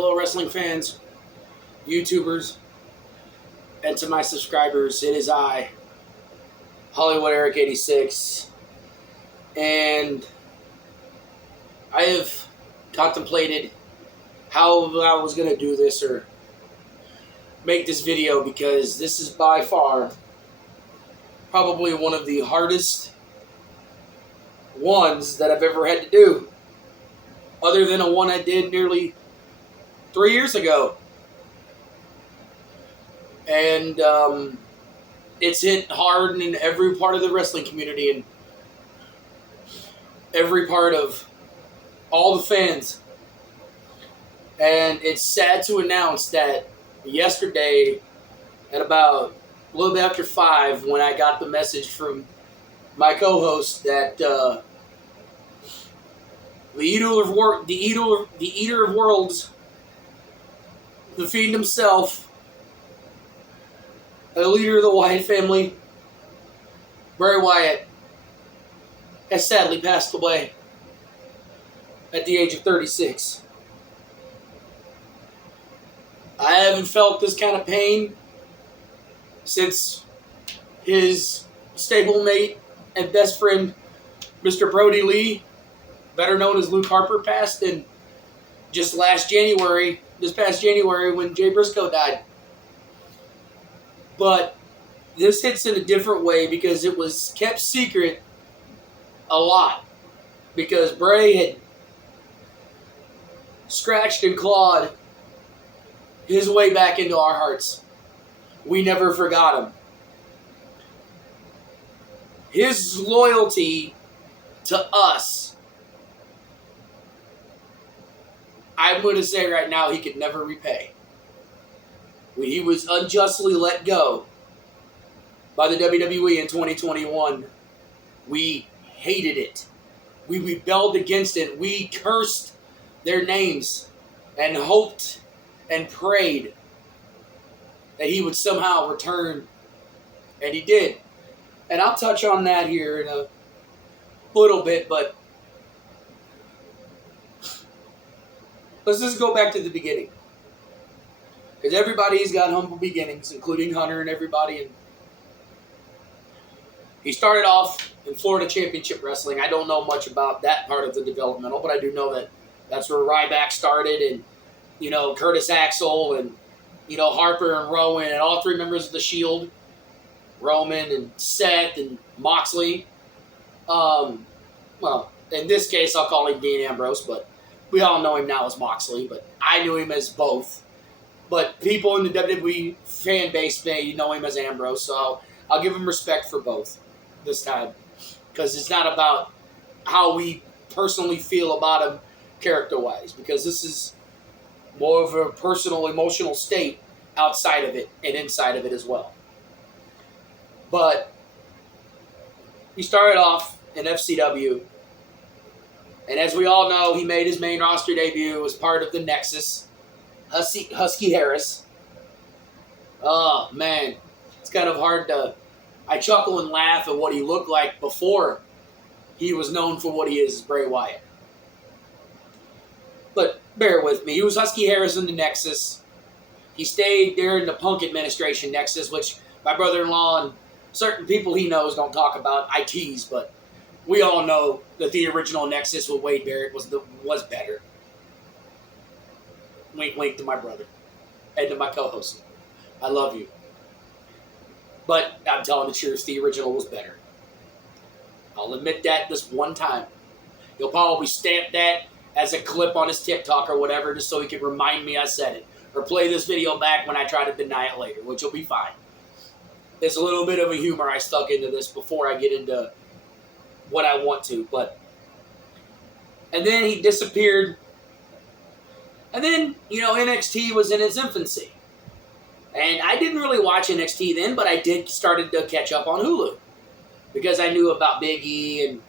Hello, wrestling fans, YouTubers, and to my subscribers. It is I, Hollywood Eric 86, and I have contemplated how I was going to do this or make this video because this is by far probably one of the hardest ones that I've ever had to do, other than a one I did nearly 3 years ago. And it's hit hard in every part of the wrestling community and every part of all the fans. And it's sad to announce that yesterday at about a little bit after 5, when I got the message from my co-host that the Eater of Worlds, the Fiend himself, the leader of the Wyatt family, Bray Wyatt, has sadly passed away at the age of 36. I haven't felt this kind of pain since his stablemate and best friend, Mr. Brody Lee, better known as Luke Harper, passed in just this past January when Jay Briscoe died. But this hits in a different way because it was kept secret a lot. Because Bray had scratched and clawed his way back into our hearts. We never forgot him. His loyalty to us, I'm going to say right now, he could never repay. When he was unjustly let go by the WWE in 2021, we hated it. We rebelled against it. We cursed their names and hoped and prayed that he would somehow return. And he did. And I'll touch on that here in a little bit, but let's just go back to the beginning. Because everybody's got humble beginnings, including Hunter and everybody. And he started off in Florida Championship Wrestling. I don't know much about that part of the developmental, but I do know that that's where Ryback started, and Curtis Axel, and Harper and Rowan, and all three members of the Shield, Roman and Seth and Moxley. Well, in this case, I'll call him Dean Ambrose, but we all know him now as Moxley. But I knew him as both. But people in the WWE fan base may know him as Ambrose, so I'll give him respect for both this time. Because it's not about how we personally feel about him character-wise, because this is more of a personal, emotional state outside of it and inside of it as well. But he started off in FCW, and as we all know, he made his main roster debut as part of the Nexus, Husky Harris. Oh, man. It's kind of hard to... I chuckle and laugh at what he looked like before he was known for what he is as Bray Wyatt. But bear with me. He was Husky Harris in the Nexus. He stayed during the Punk administration Nexus, which my brother-in-law and certain people he knows don't talk about. I tease, but we all know that the original Nexus with Wade Barrett was better. Wink, wink to my brother and to my co-host. I love you. But I'm telling the truth, the original was better. I'll admit that this one time. He'll probably stamp that as a clip on his TikTok or whatever, just so he can remind me I said it. Or play this video back when I try to deny it later, which will be fine. There's a little bit of a humor I stuck into this before I get into what I want to. And then he disappeared. And then, NXT was in its infancy. And I didn't really watch NXT then, but I started to catch up on Hulu. Because I knew about Big E and,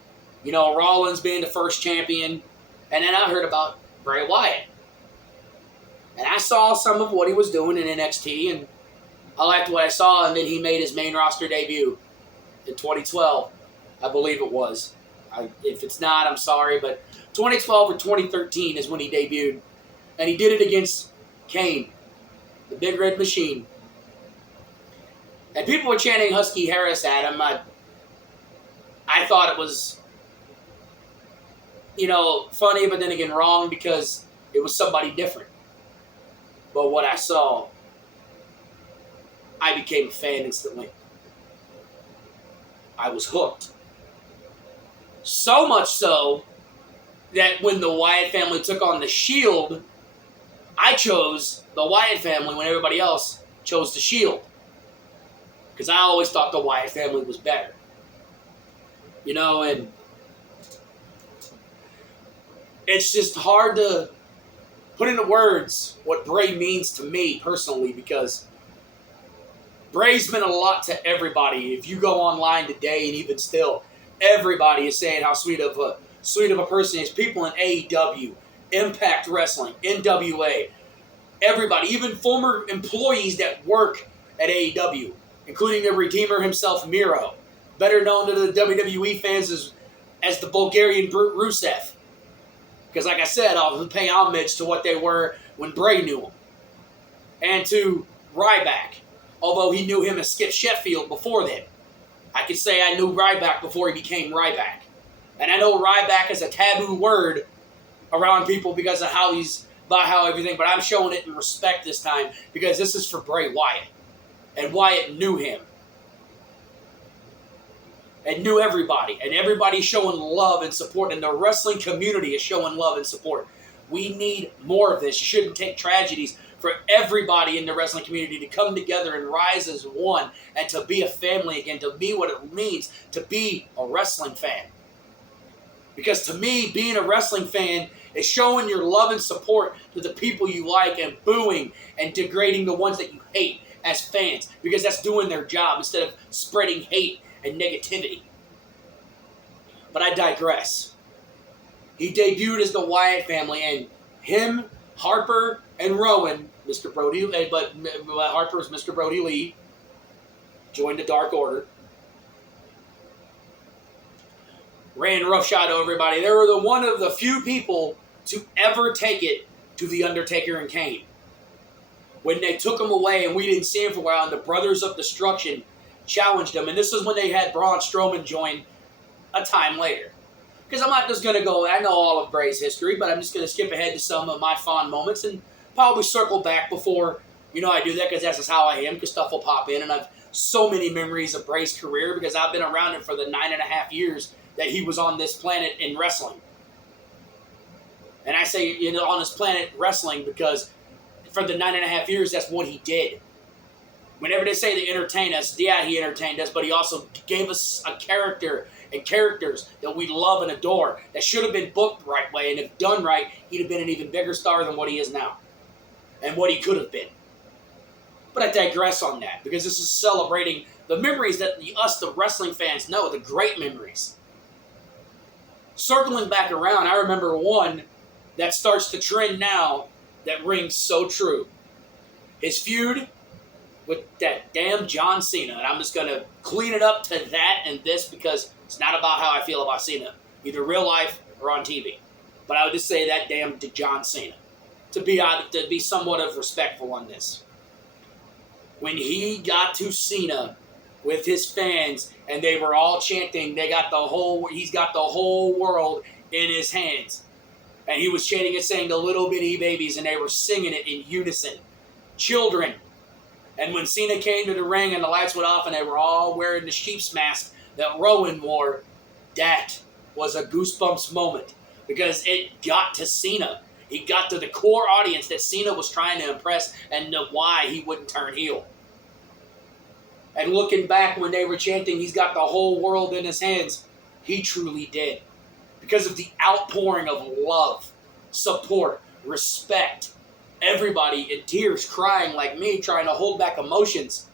Rollins being the first champion. And then I heard about Bray Wyatt. And I saw some of what he was doing in NXT, and I liked what I saw, and then he made his main roster debut in 2012. I believe it was. If it's not, I'm sorry, but 2012 or 2013 is when he debuted And he did it against Kane, the Big Red Machine. And people were chanting Husky Harris at him. I thought it was, funny, but then again wrong because it was somebody different. But what I saw, I became a fan instantly. I was hooked. So much so that when the Wyatt family took on the Shield, I chose the Wyatt family when everybody else chose the Shield. Because I always thought the Wyatt family was better. And it's just hard to put into words what Bray means to me personally, because Bray's meant a lot to everybody. If you go online today, and even still, everybody is saying how sweet of a person he is. People in AEW, Impact Wrestling, NWA, everybody, even former employees that work at AEW, including the Redeemer himself, Miro, better known to the WWE fans as the Bulgarian Brute Rusev. Because like I said, I'll pay homage to what they were when Bray knew him. And to Ryback, although he knew him as Skip Sheffield before then. I could say I knew Ryback before he became Ryback. And I know Ryback is a taboo word around people because of how everything, but I'm showing it in respect this time because this is for Bray Wyatt. And Wyatt knew him. And knew everybody. And everybody's showing love and support. And the wrestling community is showing love and support. We need more of this. You shouldn't take tragedies for everybody in the wrestling community to come together and rise as one and to be a family again, to be what it means to be a wrestling fan. Because to me, being a wrestling fan is showing your love and support to the people you like and booing and degrading the ones that you hate as fans, because that's doing their job instead of spreading hate and negativity. But I digress. He debuted as the Wyatt family, and him, Harper, and Rowan, Mr. Brody, but Harper was Mr. Brody Lee, joined the Dark Order. Ran roughshod over everybody. They were one of the few people to ever take it to The Undertaker and Kane. When they took him away and we didn't see him for a while, and the Brothers of Destruction challenged him, and this is when they had Braun Strowman join a time later. Because I'm not just going to go, I know all of Bray's history, but I'm just going to skip ahead to some of my fond moments and probably circle back before, I do that, because that's just how I am, because stuff will pop in, and I've so many memories of Bray's career, because I've been around him for the 9.5 years that he was on this planet in wrestling. And I say, on this planet wrestling, because for the 9.5 years, that's what he did. Whenever they say they entertain us, yeah, he entertained us, but he also gave us a character and characters that we love and adore that should have been booked the right way, and if done right, he'd have been an even bigger star than what he is now and what he could have been. But I digress on that, because this is celebrating the memories that us, the wrestling fans, know, the great memories. Circling back around, I remember one that starts to trend now that rings so true. His feud with that damn John Cena. And I'm just going to clean it up to that and this, because it's not about how I feel about Cena, either real life or on TV. But I would just say that damn John Cena, to be somewhat of respectful on this. When he got to Cena with his fans and they were all chanting, he's got the whole world in his hands. And he was chanting it, saying the little bitty babies, and they were singing it in unison. Children. And when Cena came to the ring and the lights went off and they were all wearing the sheep's mask that Rowan wore, that was a goosebumps moment, because it got to Cena. He got to the core audience that Cena was trying to impress and why he wouldn't turn heel. And looking back when they were chanting, he's got the whole world in his hands, he truly did. Because of the outpouring of love, support, respect. Everybody in tears, crying like me, trying to hold back emotions.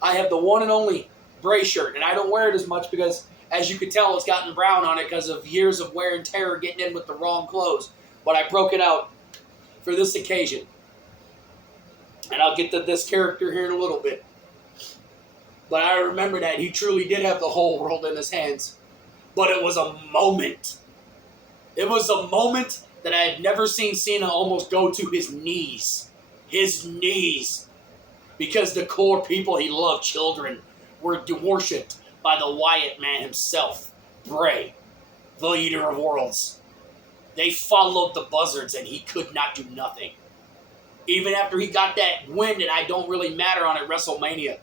I have the one and only Bray shirt, and I don't wear it as much because, as you can tell, it's gotten brown on it because of years of wear and tear getting in with the wrong clothes. But I broke it out for this occasion. And I'll get to this character here in a little bit. But I remember that he truly did have the whole world in his hands. But it was a moment. It was a moment that I have never seen Cena almost go to his knees. His knees. Because the core people he loved, children, were worshipped by the Wyatt man himself, Bray, the Eater of Worlds. They followed the buzzards and he could not do nothing. Even after he got that win that I don't really matter on at WrestleMania,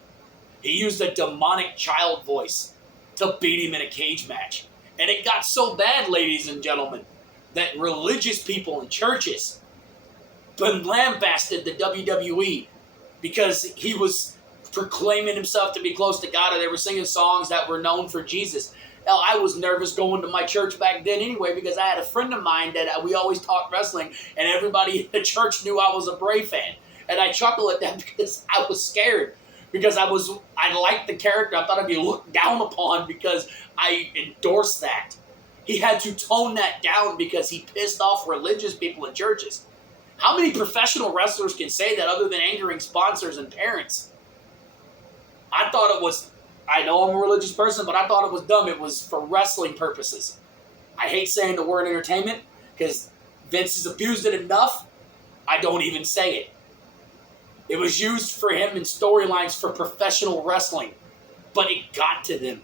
he used a demonic child voice to beat him in a cage match. And it got so bad, ladies and gentlemen, that religious people in churches lambasted the WWE because he was proclaiming himself to be close to God, and they were singing songs that were known for Jesus. Hell, I was nervous going to my church back then anyway, because I had a friend of mine that we always talked wrestling, and everybody in the church knew I was a Bray fan. And I chuckle at that because I was scared. Because I liked the character. I thought I'd be looked down upon because I endorsed that. He had to tone that down because he pissed off religious people in churches. How many professional wrestlers can say that other than angering sponsors and parents? I know I'm a religious person, but I thought it was dumb. It was for wrestling purposes. I hate saying the word entertainment because Vince has abused it enough. I don't even say it. It was used for him in storylines for professional wrestling, but it got to them.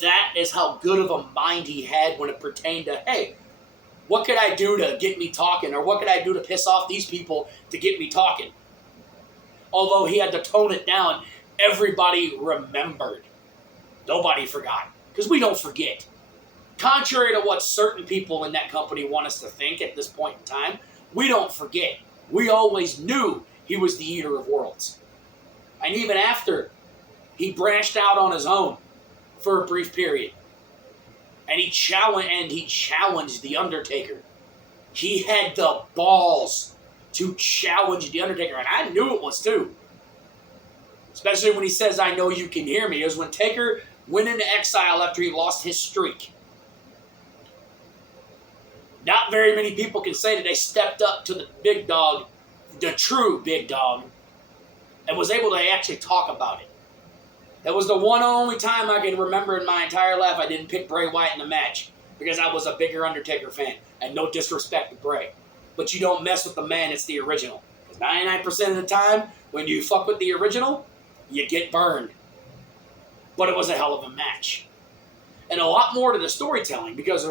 That is how good of a mind he had when it pertained to, hey, what could I do to get me talking? Or what could I do to piss off these people to get me talking? Although he had to tone it down, everybody remembered. Nobody forgot. Because we don't forget. Contrary to what certain people in that company want us to think at this point in time, we don't forget. We always knew he was the Eater of Worlds. And even after, he branched out on his own for a brief period. And he challenged The Undertaker. He had the balls to challenge The Undertaker, and I knew it was too. Especially when he says, "I know you can hear me." It was when Taker went into exile after he lost his streak. Not very many people can say that they stepped up to the big dog, the true big dog, and was able to actually talk about it. That was the one and only time I can remember in my entire life I didn't pick Bray Wyatt in the match, because I was a bigger Undertaker fan, and no disrespect to Bray. But you don't mess with the man that's the original. Because 99% of the time, when you fuck with the original, you get burned. But it was a hell of a match. And a lot more to the storytelling, because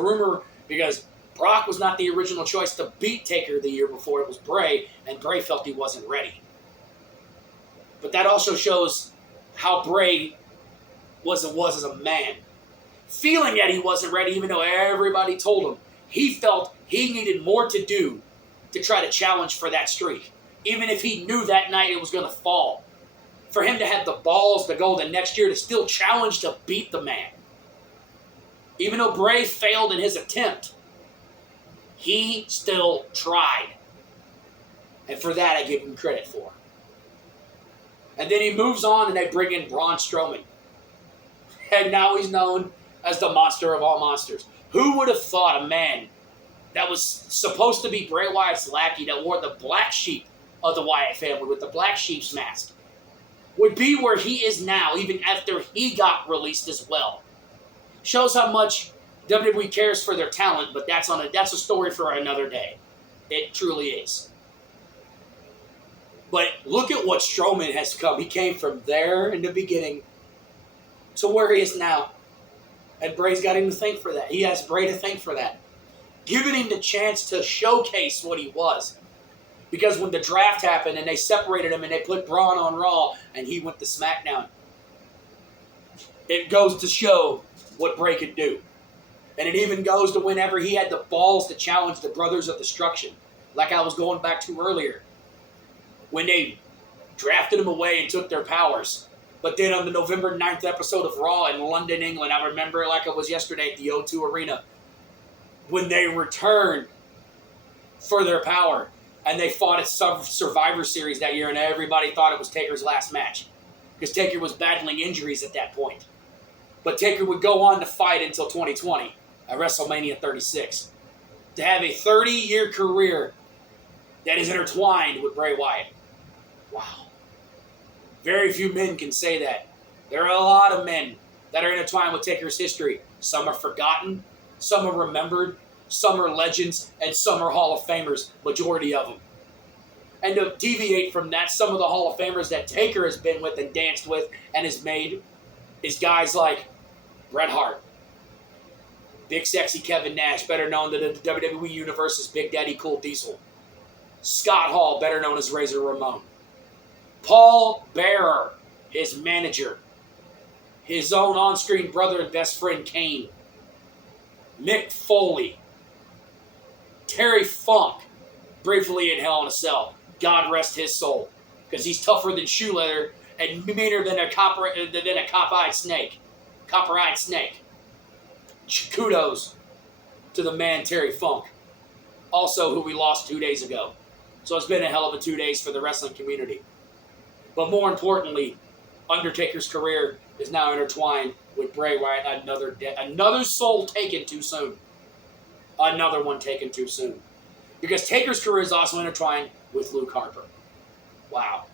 Brock was not the original choice to beat Taker the year before. It was Bray, and Bray felt he wasn't ready. But that also shows how Bray was as a man. Feeling that he wasn't ready, even though everybody told him. He felt he needed more to do to try to challenge for that streak. Even if he knew that night it was going to fall. For him to have the balls to go the next year to still challenge to beat the man. Even though Bray failed in his attempt, he still tried. And for that, I give him credit for. And then he moves on and they bring in Braun Strowman. And now he's known as the monster of all monsters. Who would have thought a man that was supposed to be Bray Wyatt's lackey, that wore the black sheep of the Wyatt family with the black sheep's mask, would be where he is now, even after he got released as well. Shows how much WWE cares for their talent, but that's a story for another day. It truly is. But look at what Strowman has come. He came from there in the beginning to where he is now. And Bray's got him to thank for that. He has Bray to thank for that. Giving him the chance to showcase what he was. Because when the draft happened and they separated him and they put Braun on Raw and he went to SmackDown, it goes to show what Bray could do. And it even goes to whenever he had the balls to challenge the Brothers of Destruction, like I was going back to earlier. When they drafted him away and took their powers. But then on the November 9th episode of Raw in London, England, I remember it like it was yesterday at the O2 Arena, when they returned for their power, and they fought at Survivor Series that year, and everybody thought it was Taker's last match, because Taker was battling injuries at that point. But Taker would go on to fight until 2020 at WrestleMania 36. To have a 30-year career that is intertwined with Bray Wyatt. Wow. Very few men can say that. There are a lot of men that are intertwined with Taker's history. Some are forgotten. Some are remembered. Some are legends, and some are Hall of Famers, majority of them. And to deviate from that, some of the Hall of Famers that Taker has been with and danced with and has made is guys like Bret Hart, Big Sexy Kevin Nash, better known to the WWE Universe as Big Daddy Cool Diesel, Scott Hall, better known as Razor Ramon, Paul Bearer, his manager, his own on-screen brother and best friend Kane, Mick Foley, Terry Funk, briefly in Hell in a Cell, God rest his soul, because he's tougher than shoe leather and meaner than a copper-eyed snake. Copper-eyed snake. Kudos to the man Terry Funk, also who we lost 2 days ago. So it's been a hell of a 2 days for the wrestling community. But more importantly, Undertaker's career is now intertwined with Bray Wyatt. Another soul taken too soon. Another one taken too soon. Because Taker's career is also intertwined with Luke Harper. Wow.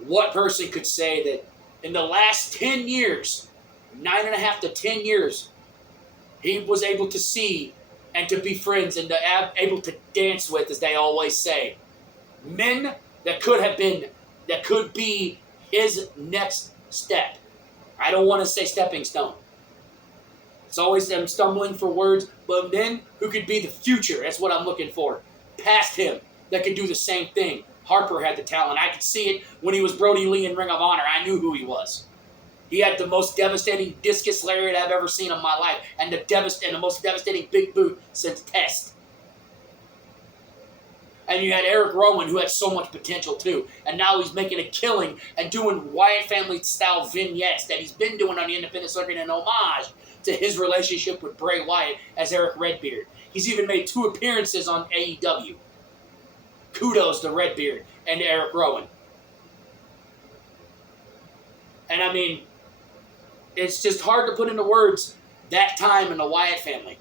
What person could say that in the last 10 years, 9.5 to 10 years, he was able to see and to be friends and able to dance with, as they always say, men that could be his next step. I don't want to say stepping stone. It's always them stumbling for words, but men who could be the future. That's what I'm looking for. Past him, that could do the same thing. Harper had the talent. I could see it when he was Brody Lee in Ring of Honor. I knew who he was. He had the most devastating discus lariat I've ever seen in my life, and the most devastating big boot since Test. And you had Eric Rowan, who had so much potential too, and now he's making a killing and doing Wyatt family style vignettes that he's been doing on the independent circuit in homage to his relationship with Bray Wyatt as Eric Redbeard. He's even made 2 appearances on AEW. Kudos to Redbeard and Eric Rowan. And I mean, it's just hard to put into words that time in the Wyatt family.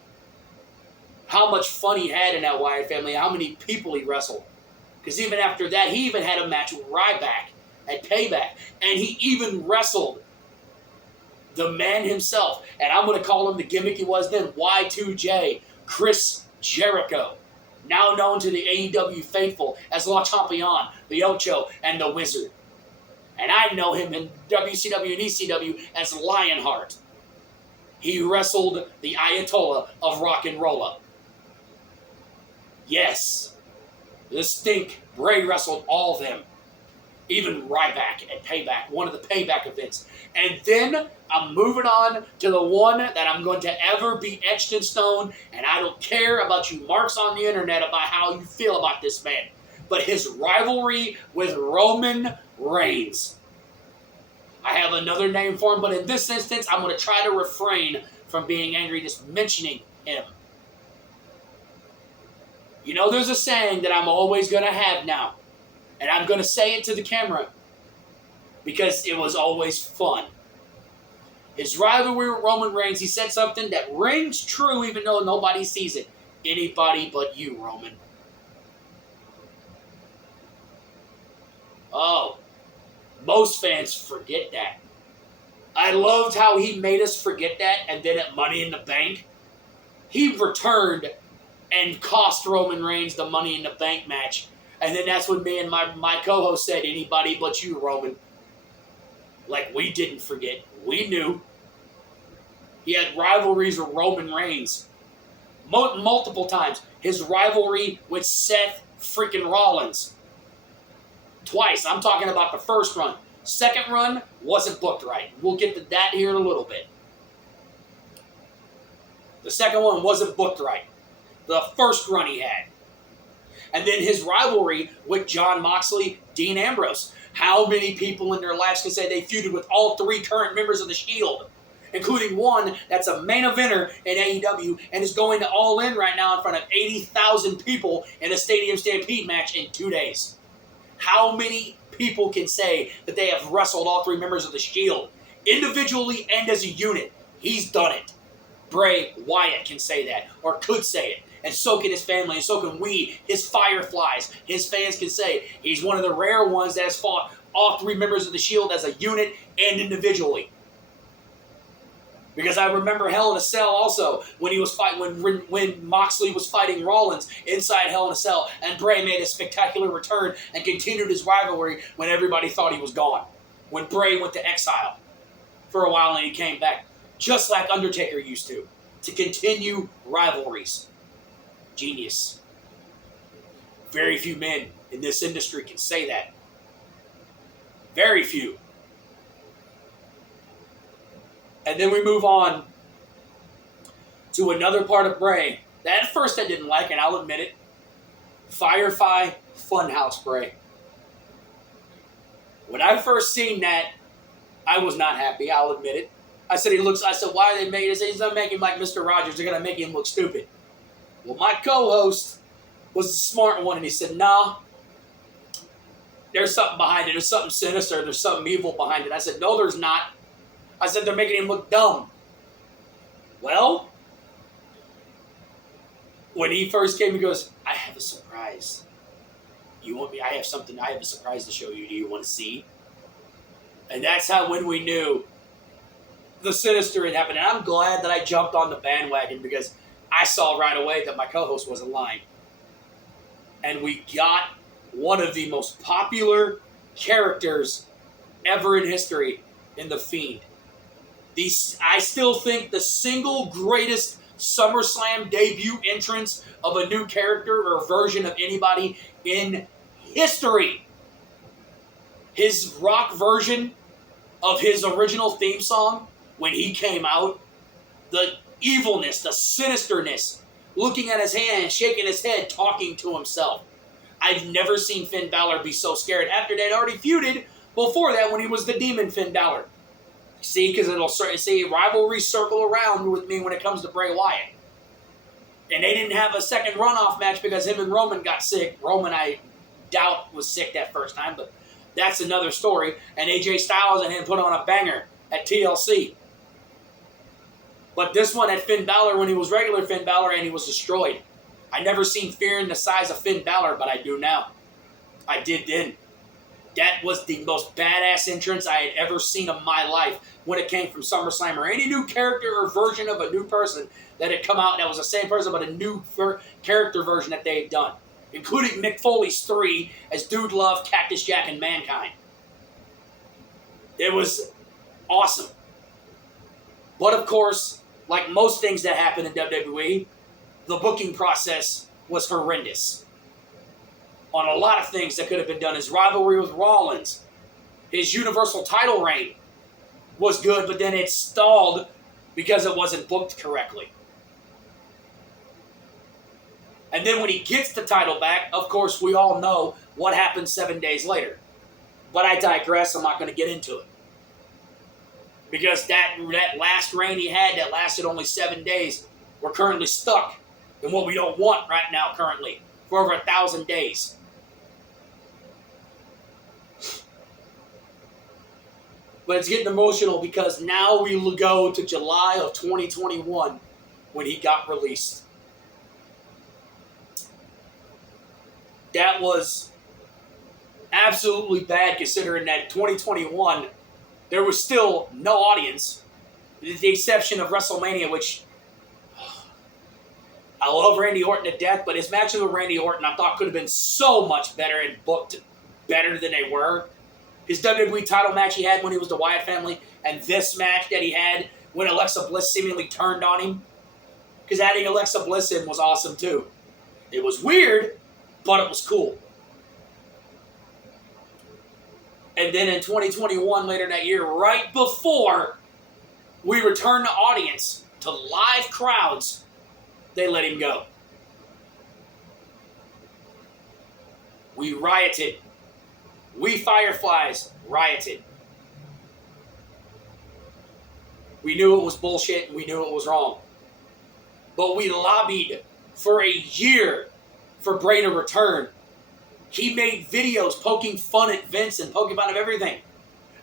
How much fun he had in that Wyatt family, how many people he wrestled. Because even after that, he even had a match with Ryback at Payback. And he even wrestled the man himself. And I'm going to call him the gimmick he was then, Y2J, Chris Jericho. Now known to the AEW faithful as La Champion, the Ocho, and the Wizard. And I know him in WCW and ECW as Lionheart. He wrestled the Ayatollah of Rock and Rolla. Yes, the Stink, Bray wrestled all of them. Even Ryback at Payback, one of the Payback events. And then I'm moving on to the one that I'm going to ever be etched in stone, and I don't care about you marks on the internet about how you feel about this man. But his rivalry with Roman Reigns. I have another name for him, but in this instance, I'm going to try to refrain from being angry just mentioning him. You know, there's a saying that I'm always going to have now, and I'm going to say it to the camera because it was always fun. His rivalry with Roman Reigns, he said something that rings true even though nobody sees it. Anybody but you, Roman. Oh, most fans forget that. I loved how he made us forget that, and then at Money in the Bank, he returned and cost Roman Reigns the Money in the Bank match. And then that's when me and my co-host said, anybody but you, Roman. Like, we didn't forget. We knew. He had rivalries with Roman Reigns. Multiple times. His rivalry with Seth freaking Rollins. Twice. I'm talking about the first run. Second run wasn't booked right. We'll get to that here in a little bit. The second one wasn't booked right. The first run he had. And then his rivalry with Jon Moxley, Dean Ambrose. How many people in their lives can say they feuded with all 3 current members of the Shield, including one that's a main eventer in AEW and is going to All In right now in front of 80,000 people in a Stadium Stampede match in 2 days? How many people can say that they have wrestled all 3 members of the Shield, individually and as a unit? He's done it. Bray Wyatt can say that, or could say it. And so can his family, and so can we, his Fireflies. His fans can say he's one of the rare ones that has fought all 3 members of the Shield as a unit and individually. Because I remember Hell in a Cell also when he was when Moxley was fighting Rollins inside Hell in a Cell, and Bray made a spectacular return and continued his rivalry when everybody thought he was gone. When Bray went to exile for a while and he came back, just like Undertaker used to continue rivalries. Genius. Very few men in this industry can say that. Very few. And then we move on to another part of Bray that at first I didn't like, and I'll admit it. Firefly Funhouse Bray. When I first seen that, I was not happy, I'll admit it. I said, why are they making this? He's not making him like Mr. Rogers. They're going to make him look stupid. Well, my co-host was the smart one, and he said, nah, there's something behind it. There's something sinister. There's something evil behind it. I said, no, there's not. I said, they're making him look dumb. Well, when he first came, he goes, I have a surprise. You want me? I have a surprise to show you. Do you want to see? And that's when we knew the sinister had happened. And I'm glad that I jumped on the bandwagon because I saw right away that my co-host wasn't lying. And we got one of the most popular characters ever in history in The Fiend. I still think the single greatest SummerSlam debut entrance of a new character or version of anybody in history. His rock version of his original theme song, when he came out, the evilness, the sinisterness, looking at his hand, shaking his head, talking to himself. I've never seen Finn Balor be so scared after they'd already feuded before that when he was the Demon Finn Balor. See, because rivalries circle around with me when it comes to Bray Wyatt. And they didn't have a second runoff match because him and Roman got sick. Roman, I doubt, was sick that first time, but that's another story. And AJ Styles and him put on a banger at TLC. But this one at Finn Balor when he was regular Finn Balor and he was destroyed. I never seen fear in the size of Finn Balor, but I do now. I did then. That was the most badass entrance I had ever seen in my life when it came from SummerSlam or any new character or version of a new person that had come out that was the same person but a new character version that they had done, including Mick Foley's 3 as Dude Love, Cactus Jack, and Mankind. It was awesome. But of course, like most things that happen in WWE, the booking process was horrendous. On a lot of things that could have been done. His rivalry with Rollins, his Universal title reign was good, but then it stalled because it wasn't booked correctly. And then when he gets the title back, of course, we all know what happened 7 days later. But I digress. I'm not going to get into it. Because that last reign he had that lasted only 7 days, we're currently stuck in what we don't want right now currently for over 1,000 days. But it's getting emotional because now we go to July of 2021 when he got released. That was absolutely bad considering that 2021 there was still no audience, with the exception of WrestleMania, which I love Randy Orton to death, but his matches with Randy Orton I thought could have been so much better and booked better than they were. His WWE title match he had when he was the Wyatt family, and this match that he had when Alexa Bliss seemingly turned on him. Because adding Alexa Bliss in was awesome too. It was weird, but it was cool. And then in 2021, later that year, right before we returned the audience to live crowds, they let him go. We rioted. We Fireflies rioted. We knew it was bullshit and we knew it was wrong. But we lobbied for a year for Bray to return. He made videos poking fun at Vince and poking fun of everything.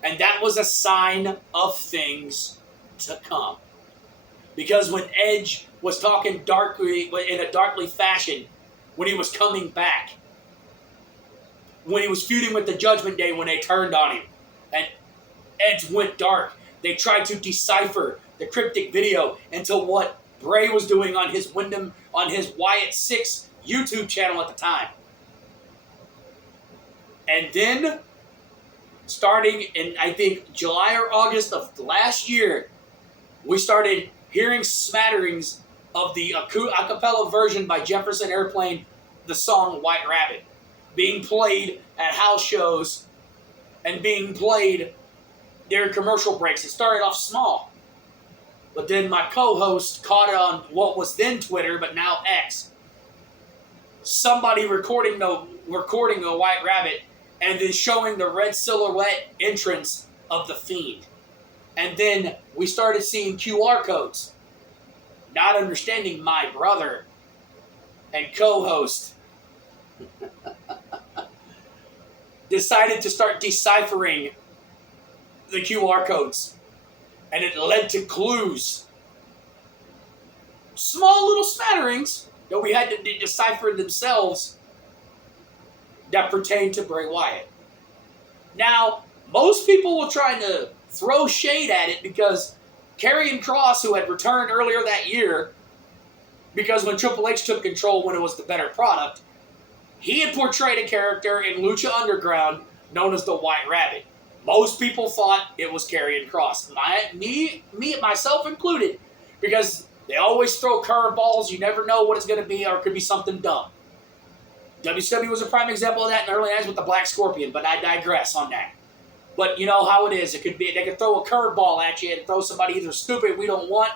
And that was a sign of things to come. Because when Edge was talking darkly, in a darkly fashion, when he was coming back, when he was feuding with the Judgment Day when they turned on him, and Edge went dark, they tried to decipher the cryptic video into what Bray was doing on his Wyatt 6 YouTube channel at the time. And then, starting in, I think, July or August of last year, we started hearing smatterings of the a cappella version by Jefferson Airplane, the song White Rabbit, being played at house shows and being played during commercial breaks. It started off small. But then my co-host caught it on what was then Twitter, but now X. Somebody recording a White Rabbit and then showing the red silhouette entrance of the Fiend. And then we started seeing QR codes. Not understanding my brother and co-host decided to start deciphering the QR codes. And it led to clues. Small little smatterings that we had to decipher themselves that pertain to Bray Wyatt. Now, most people were trying to throw shade at it because Karrion Kross, who had returned earlier that year, because when Triple H took control when it was the better product, he had portrayed a character in Lucha Underground known as the White Rabbit. Most people thought it was Karrion Kross. Myself included, because they always throw curveballs. You never know what it's going to be, or it could be something dumb. WCW was a prime example of that in the early 90s with the Black Scorpion, but I digress on that. But you know how it is. It could be they could throw a curveball at you and throw somebody either stupid we don't want,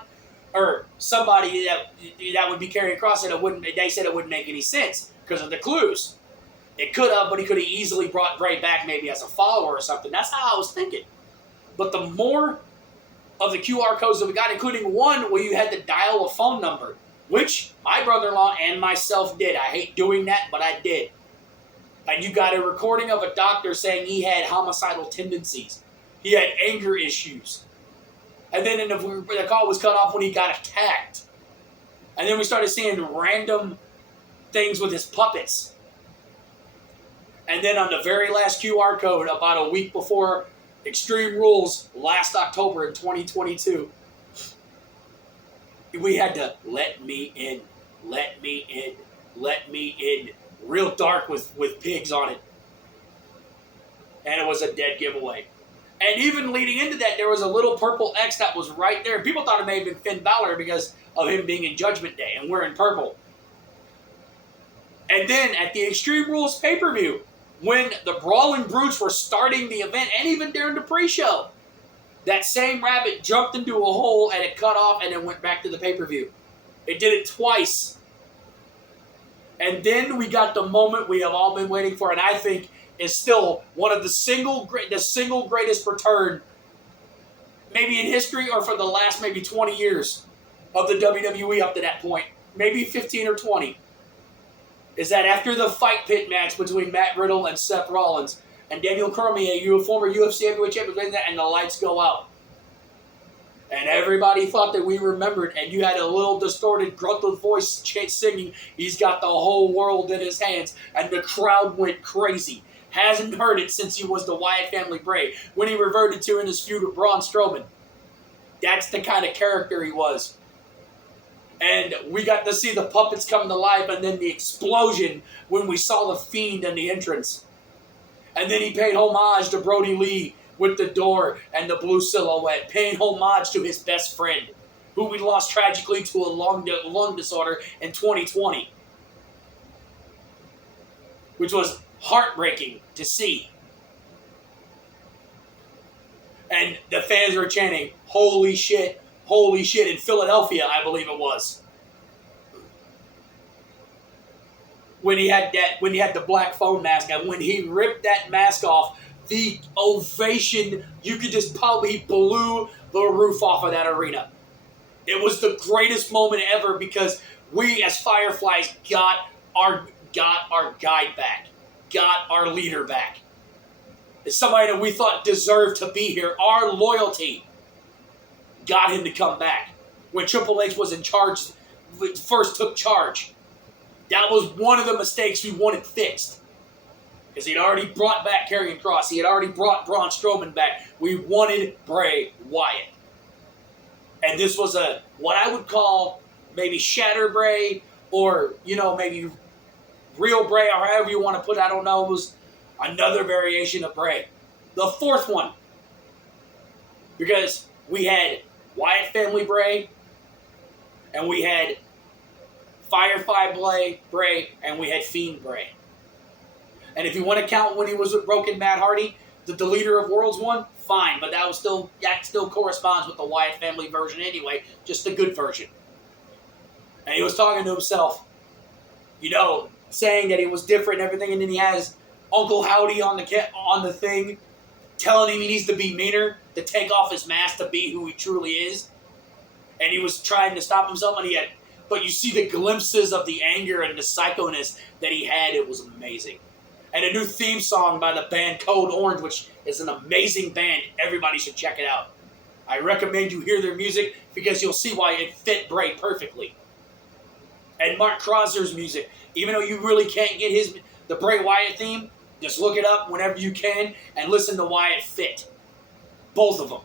or somebody that would be Karrion Kross and they said it wouldn't make any sense because of the clues. It could have, but he could have easily brought Bray back maybe as a follower or something. That's how I was thinking. But the more of the QR codes that we got, including one where you had to dial a phone number, which my brother-in-law and myself did. I hate doing that, but I did. And you got a recording of a doctor saying he had homicidal tendencies. He had anger issues. And then the call was cut off when he got attacked. And then we started seeing random things with his puppets. And then on the very last QR code, about a week before Extreme Rules last October in 2022, we had to let me in, let me in, let me in. Real dark with pigs on it. And it was a dead giveaway. And even leading into that, there was a little purple X that was right there. People thought it may have been Finn Balor because of him being in Judgment Day and wearing purple. And then at the Extreme Rules pay-per-view, when the Brawling Brutes were starting the event, and even during the pre-show, that same rabbit jumped into a hole and it cut off and then went back to the pay-per-view. It did it twice. And then we got the moment we have all been waiting for, and I think is still one of the single greatest return, maybe in history or for the last maybe 20 years of the WWE up to that point, maybe 15 or 20, is that after the fight pit match between Matt Riddle and Seth Rollins and Daniel Cormier, former UFC heavyweight champion, and the lights go out. And everybody thought that we remembered, and you had a little distorted, gruntled voice singing, "He's got the whole world in his hands," and the crowd went crazy. Hasn't heard it since he was the Wyatt family Bray, when he reverted to in his feud with Braun Strowman. That's the kind of character he was. And we got to see the puppets come to life, and then the explosion when we saw the Fiend in the entrance. And then he paid homage to Brody Lee with the door and the blue silhouette, paying homage to his best friend, who we lost tragically to a lung disorder in 2020, which was heartbreaking to see. And the fans were chanting, "Holy shit, holy shit," in Philadelphia, I believe it was. When he had the black foam mask, and when he ripped that mask off, the ovation, you could just probably blew the roof off of that arena. It was the greatest moment ever because we as Fireflies got our guide back, got our leader back. It's somebody that we thought deserved to be here. Our loyalty got him to come back. When Triple H was in charge, first took charge. That was one of the mistakes we wanted fixed. Because he'd already brought back Karrion Kross. He had already brought Braun Strowman back. We wanted Bray Wyatt. And this was what I would call maybe Shatter Bray, or, maybe Real Bray, or however you want to put it. I don't know. It was another variation of Bray. The fourth one. Because we had Wyatt Family Bray, and we had Firefly Bray, and we had Fiend Bray. And if you want to count when he was with Broken Matt Hardy, the leader of Worlds one, fine, but that still corresponds with the Wyatt family version anyway, just the good version. And he was talking to himself, saying that he was different and everything, and then he has Uncle Howdy on the thing, telling him he needs to be meaner, to take off his mask to be who he truly is. And he was trying to stop himself, but you see the glimpses of the anger and the psychoness that he had. It was amazing. And a new theme song by the band Code Orange, which is an amazing band. Everybody should check it out. I recommend you hear their music because you'll see why it fit Bray perfectly. And Mark Crosser's music, even though you really can't get the Bray Wyatt theme, just look it up whenever you can and listen to why it fit. Both of them.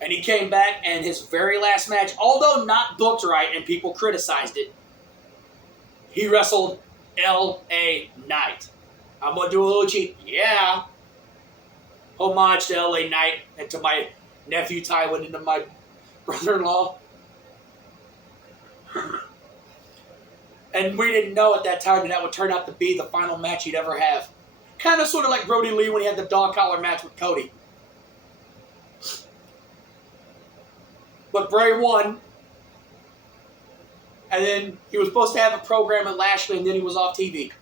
And he came back, and his very last match, although not booked right and people criticized it, he wrestled L.A. Knight. I'm going to do a little cheat. Yeah. Homage to L.A. Knight and to my nephew Tywin and to my brother-in-law. And we didn't know at that time that would turn out to be the final match he'd ever have. Kind of sort of like Brody Lee when he had the dog collar match with Cody. But Bray won. And then he was supposed to have a program at Lashley, and then he was off TV.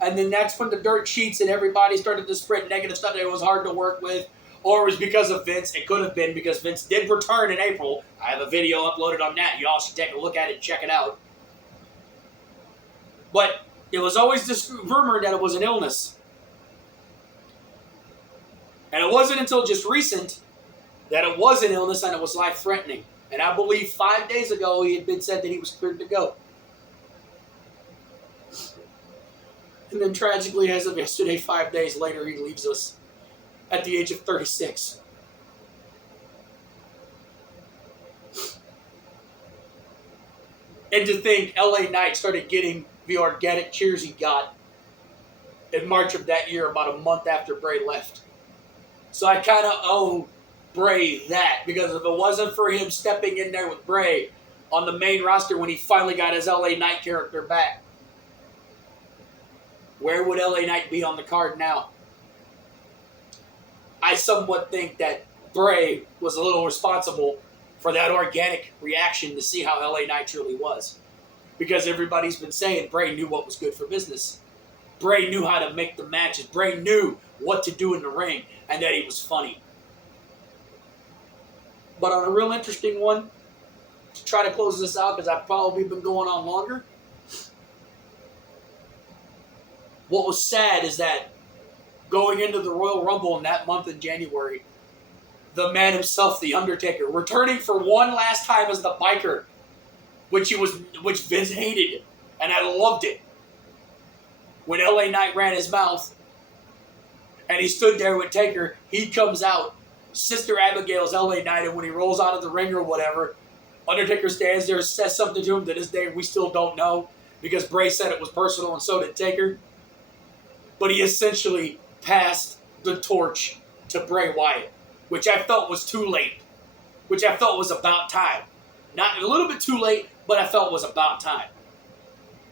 And then that's when the dirt sheets and everybody started to spread negative stuff that it was hard to work with. Or it was because of Vince. It could have been because Vince did return in April. I have a video uploaded on that. Y'all should take a look at it and check it out. But it was always this rumor that it was an illness. And it wasn't until just recent that it was an illness and it was life-threatening. And I believe 5 days ago he had been said that he was cleared to go. And then tragically, as of yesterday, 5 days later, he leaves us at the age of 36. And to think L.A. Knight started getting the organic cheers he got in March of that year, about a month after Bray left. So I kind of owe Bray that, because if it wasn't for him stepping in there with Bray on the main roster when he finally got his LA Knight character back, where would LA Knight be on the card now? I somewhat think that Bray was a little responsible for that organic reaction to see how LA Knight truly was, because everybody's been saying Bray knew what was good for business. Bray knew how to make the matches. Bray knew what to do in the ring, and that he was funny. But on a real interesting one, to try to close this out, because I've probably been going on longer, what was sad is that going into the Royal Rumble in that month in January, the man himself, The Undertaker, returning for one last time as the biker, which Vince hated, and I loved it. When LA Knight ran his mouth, and he stood there with Taker, he comes out. Sister Abigail's LA Knight, and when he rolls out of the ring or whatever, Undertaker stands there, says something to him. To this day, we still don't know, because Bray said it was personal, and so did Taker. But he essentially passed the torch to Bray Wyatt, which I felt was too late, which I felt was about time. Not a little bit too late, but I felt was about time.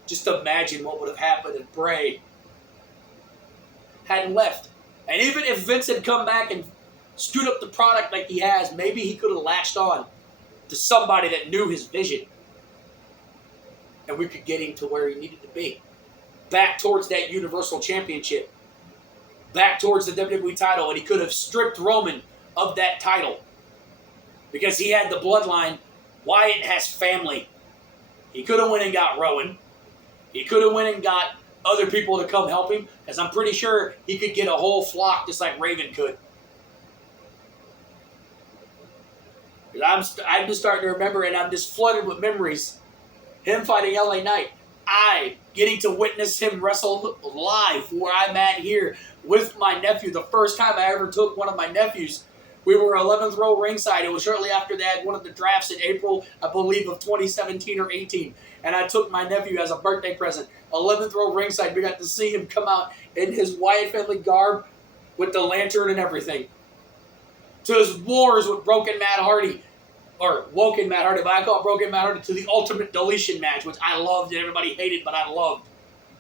Just imagine what would have happened if Bray hadn't left. And even if Vince had come back and screwed up the product like he has, maybe he could have latched on to somebody that knew his vision. And we could get him to where he needed to be. Back towards that Universal Championship. Back towards the WWE title. And he could have stripped Roman of that title. Because he had the bloodline. Wyatt has family. He could have went and got Rowan. He could have went and got other people to come help him. Because I'm pretty sure he could get a whole flock just like Raven could. I'm just starting to remember, and I'm just flooded with memories. Him fighting LA Knight. I getting to witness him wrestle live where I'm at here with my nephew. The first time I ever took one of my nephews, we were 11th row ringside. It was shortly after they had one of the drafts in April, I believe, of 2017 or 18. And I took my nephew as a birthday present. 11th row ringside. We got to see him come out in his Wyatt family garb with the lantern and everything. To his wars with Broken Matt Hardy. Or Woken Matt Hardy, but I call it Broken Matt Hardy, to the Ultimate Deletion match, which I loved and everybody hated, but I loved.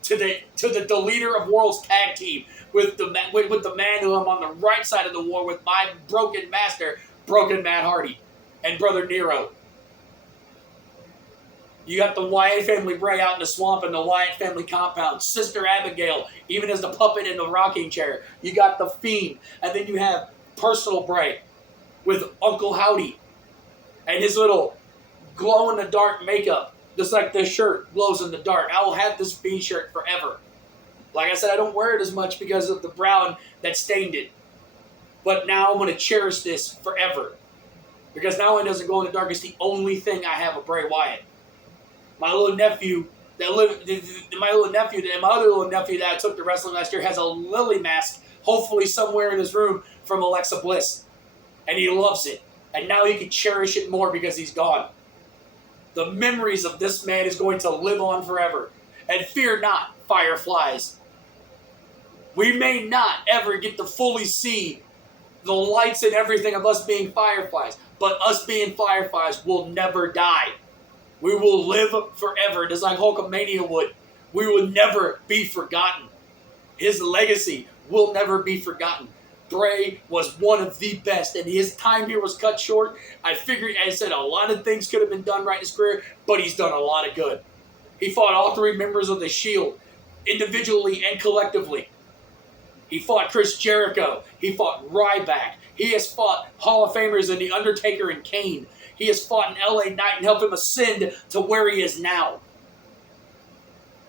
To the Deleter of Worlds tag team with the man who I'm on the right side of the war with, my broken master, Broken Matt Hardy, and Brother Nero. You got the Wyatt family Bray out in the swamp and the Wyatt family compound. Sister Abigail, even as the puppet in the rocking chair. You got the Fiend, and then you have Personal Bray with Uncle Howdy. And his little glow-in-the-dark makeup, just like this shirt glows in the dark. I will have this Fiend shirt forever. Like I said, I don't wear it as much because of the brown that stained it. But now I'm going to cherish this forever. Because now it doesn't glow in the dark. It's the only thing I have of Bray Wyatt. My little nephew, my other little nephew that I took to wrestling last year has a lily mask, hopefully somewhere in his room, from Alexa Bliss. And he loves it. And now he can cherish it more because he's gone. The memories of this man is going to live on forever. And fear not, Fireflies. We may not ever get to fully see the lights and everything of us being Fireflies. But us being Fireflies will never die. We will live forever, just like Hulkamania would. We will never be forgotten. His legacy will never be forgotten. Bray was one of the best, and his time here was cut short. I said a lot of things could have been done right in his career, but he's done a lot of good. He fought all three members of the Shield, individually and collectively. He fought Chris Jericho. He fought Ryback. He has fought Hall of Famers in The Undertaker and Kane. He has fought an LA Knight and helped him ascend to where he is now.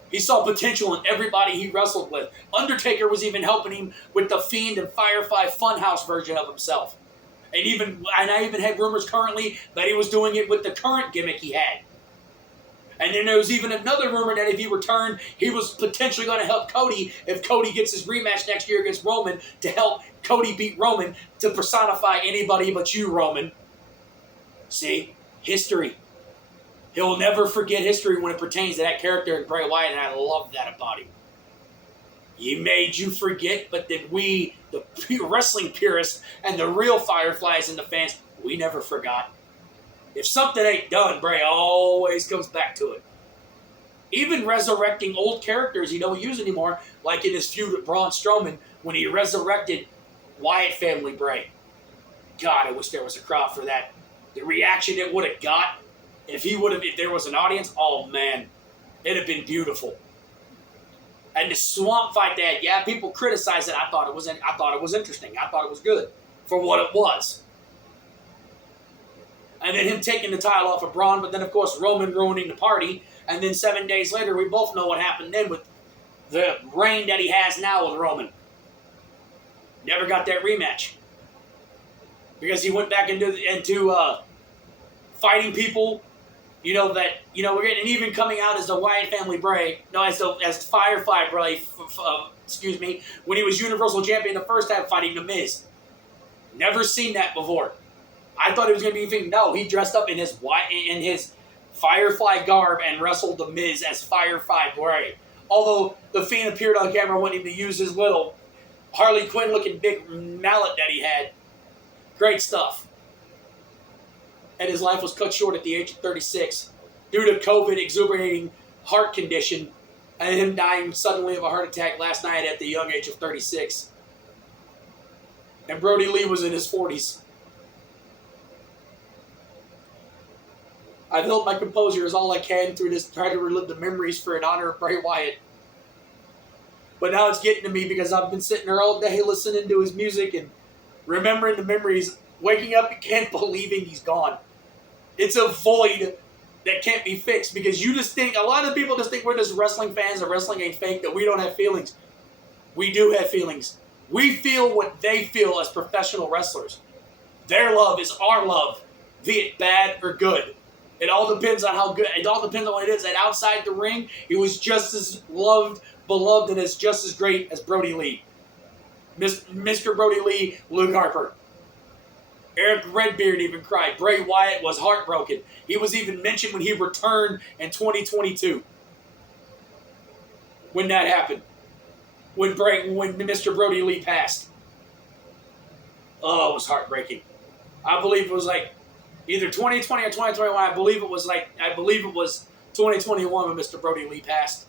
He saw potential in everybody he wrestled with. Undertaker was even helping him with the Fiend and Firefly Funhouse version of himself. And I even had rumors currently that he was doing it with the current gimmick he had. And then there was even another rumor that if he returned, he was potentially going to help Cody if Cody gets his rematch next year against Roman, to help Cody beat Roman, to personify anybody but you, Roman. See? History. He'll never forget history when it pertains to that character in Bray Wyatt, and I love that about him. He made you forget, but then we, the wrestling purists and the real Fireflies and the fans, we never forgot. If something ain't done, Bray always comes back to it. Even resurrecting old characters he don't use anymore, like in his feud with Braun Strowman, when he resurrected Wyatt family Bray. God, I wish there was a crowd for that. The reaction it would have got, if there was an audience, oh man, it'd have been beautiful. And the swamp fight that, people criticized it. I thought it was interesting. I thought it was good for what it was. And then him taking the title off of Braun, but then of course Roman ruining the party. And then 7 days later, we both know what happened then with the reign that he has now with Roman. Never got that rematch because he went back into fighting people. We're getting, and even coming out as the Wyatt family Bray, as Firefly Bray, when he was Universal Champion the first time fighting The Miz. Never seen that before. I thought it was going to be anything. No, he dressed up in his Firefly garb and wrestled The Miz as Firefly Bray. Although the Fiend appeared on camera wanting to use his little Harley Quinn looking big mallet that he had. Great stuff. And his life was cut short at the age of 36 due to COVID exuberating heart condition and him dying suddenly of a heart attack last night at the young age of 36. And Brody Lee was in his 40s. I've held my composure as all I can through this, try to relive the memories for in honor of Bray Wyatt. But now it's getting to me because I've been sitting there all day listening to his music and remembering the memories, waking up and can't believing he's gone. It's a void that can't be fixed because a lot of people just think we're just wrestling fans and wrestling ain't fake, that we don't have feelings. We do have feelings. We feel what they feel as professional wrestlers. Their love is our love, be it bad or good. It all depends on how good. It all depends on what it is. And outside the ring, he was just as loved, beloved, and is just as great as Brody Lee. Mr. Brody Lee, Luke Harper. Eric Redbeard even cried. Bray Wyatt was heartbroken. He was even mentioned when he returned in 2022. When that happened. When Mr. Brody Lee passed. Oh, it was heartbreaking. I believe it was like either 2020 or 2021. I believe it was 2021 when Mr. Brody Lee passed.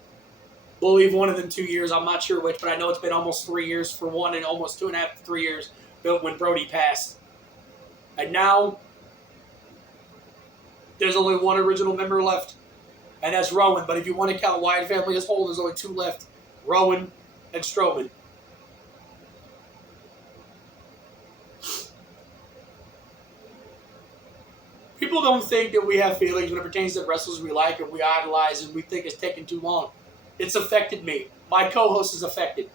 I believe one of them 2 years. I'm not sure which, but I know it's been almost 3 years for one and almost 2.5 to 3 years when Brody passed. And now, there's only one original member left, and that's Rowan. But if you want to count Wyatt family as whole, there's only two left, Rowan and Strowman. People don't think that we have feelings when it pertains to wrestlers we like and we idolize and we think it's taking too long. It's affected me. My co-host is affected.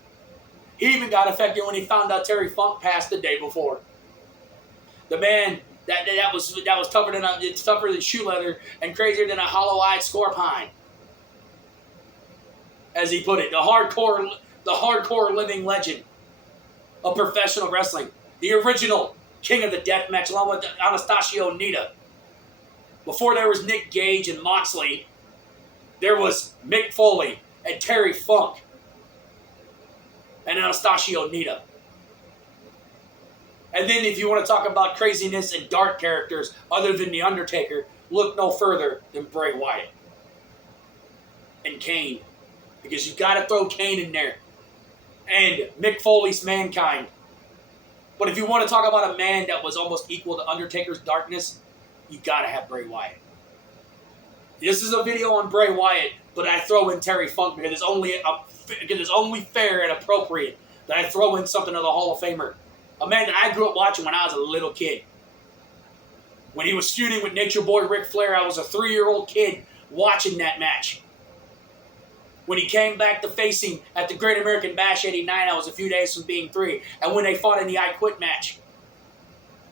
He even got affected when he found out Terry Funk passed the day before. The man that was tougher than shoe leather and crazier than a hollow-eyed scorpion, as he put it. The hardcore living legend of professional wrestling, the original king of the death match, along with Anastasio Nita. Before there was Nick Gage and Moxley, there was Mick Foley and Terry Funk and Anastasio Nita. And then if you want to talk about craziness and dark characters other than The Undertaker, look no further than Bray Wyatt. And Kane. Because you've got to throw Kane in there. And Mick Foley's Mankind. But if you want to talk about a man that was almost equal to Undertaker's darkness, you got to have Bray Wyatt. This is a video on Bray Wyatt, but I throw in Terry Funk because it's only fair and appropriate that I throw in something of the Hall of Famer. A man that I grew up watching when I was a little kid. When he was feuding with Nature Boy Ric Flair, I was a 3-year-old kid watching that match. When he came back to facing at the Great American Bash 89, I was a few days from being 3. And when they fought in the I Quit match.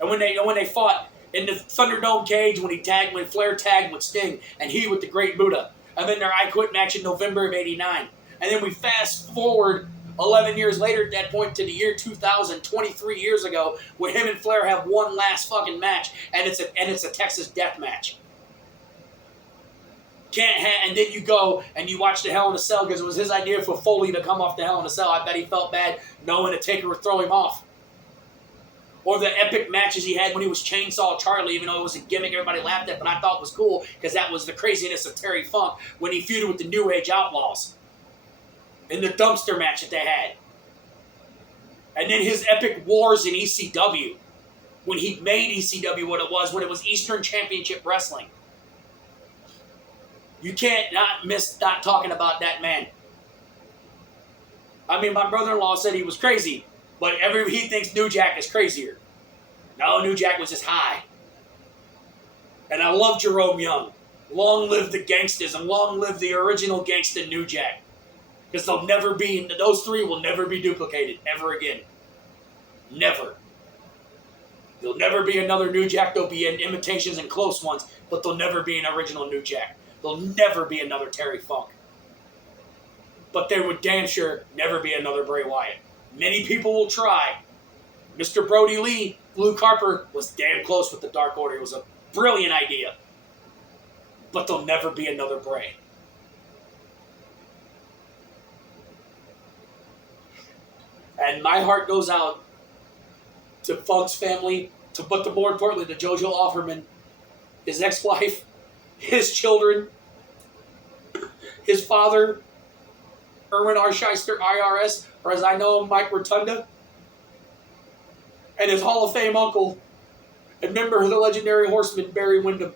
And when they fought in the Thunderdome cage when Flair tagged with Sting and he with the Great Buddha. And then their I Quit match in November of 89. And then we fast forward 11 years later at that point to the year 2000, 23 years ago, where him and Flair have one last fucking match, and it's a Texas death match. And then you go and you watch the Hell in a Cell because it was his idea for Foley to come off the Hell in a Cell. I bet he felt bad knowing that Taker would throw him off. Or the epic matches he had when he was Chainsaw Charlie, even though it was a gimmick everybody laughed at, but I thought was cool because that was the craziness of Terry Funk when he feuded with the New Age Outlaws. In the dumpster match that they had. And then his epic wars in ECW. When he made ECW what it was, when it was Eastern Championship Wrestling. You can't not miss not talking about that man. I mean, my brother-in-law said he was crazy, but he thinks New Jack is crazier. No, New Jack was just high. And I love Jerome Young. Long live the gangsters and long live the original gangsta New Jack. Because those three will never be duplicated ever again. Never. There'll never be another New Jack. There'll be imitations and close ones, but there'll never be an original New Jack. There'll never be another Terry Funk. But there would damn sure never be another Bray Wyatt. Many people will try. Mr. Brody Lee, Luke Harper, was damn close with the Dark Order. It was a brilliant idea. But there'll never be another Bray. And my heart goes out to Funk's family, but more importantly, to JoJo Offerman, his ex-wife, his children, his father, Erwin R. Shyster, IRS, or as I know him, Mike Rotunda, and his Hall of Fame uncle, and member of the legendary Horseman, Barry Windham,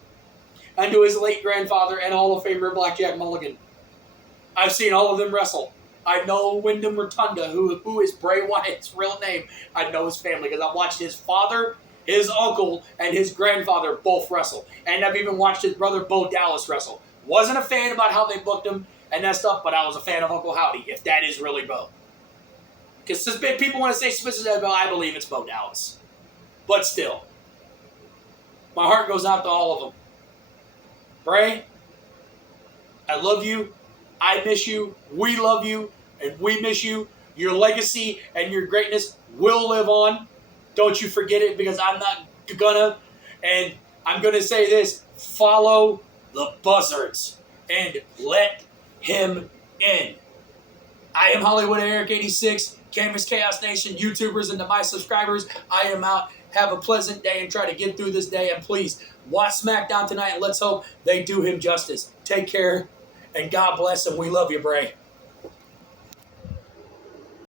and to his late grandfather and Hall of Famer, Blackjack Mulligan. I've seen all of them wrestle. I know Wyndham Rotunda, who is Bray Wyatt's real name. I know his family because I've watched his father, his uncle, and his grandfather both wrestle. And I've even watched his brother Bo Dallas wrestle. Wasn't a fan about how they booked him and that stuff, but I was a fan of Uncle Howdy, if that is really Bo. Because people want to say suspicious, I believe it's Bo Dallas. But still, my heart goes out to all of them. Bray, I love you. I miss you. We love you. And we miss you. Your legacy and your greatness will live on. Don't you forget it, because I'm not gonna. And I'm going to say this. Follow the buzzards and let him in. I am Hollywood Eric 86, Canvas Chaos Nation, YouTubers, and to my subscribers. I am out. Have a pleasant day and try to get through this day. And please, watch SmackDown tonight, and let's hope they do him justice. Take care, and God bless him. We love you, Bray.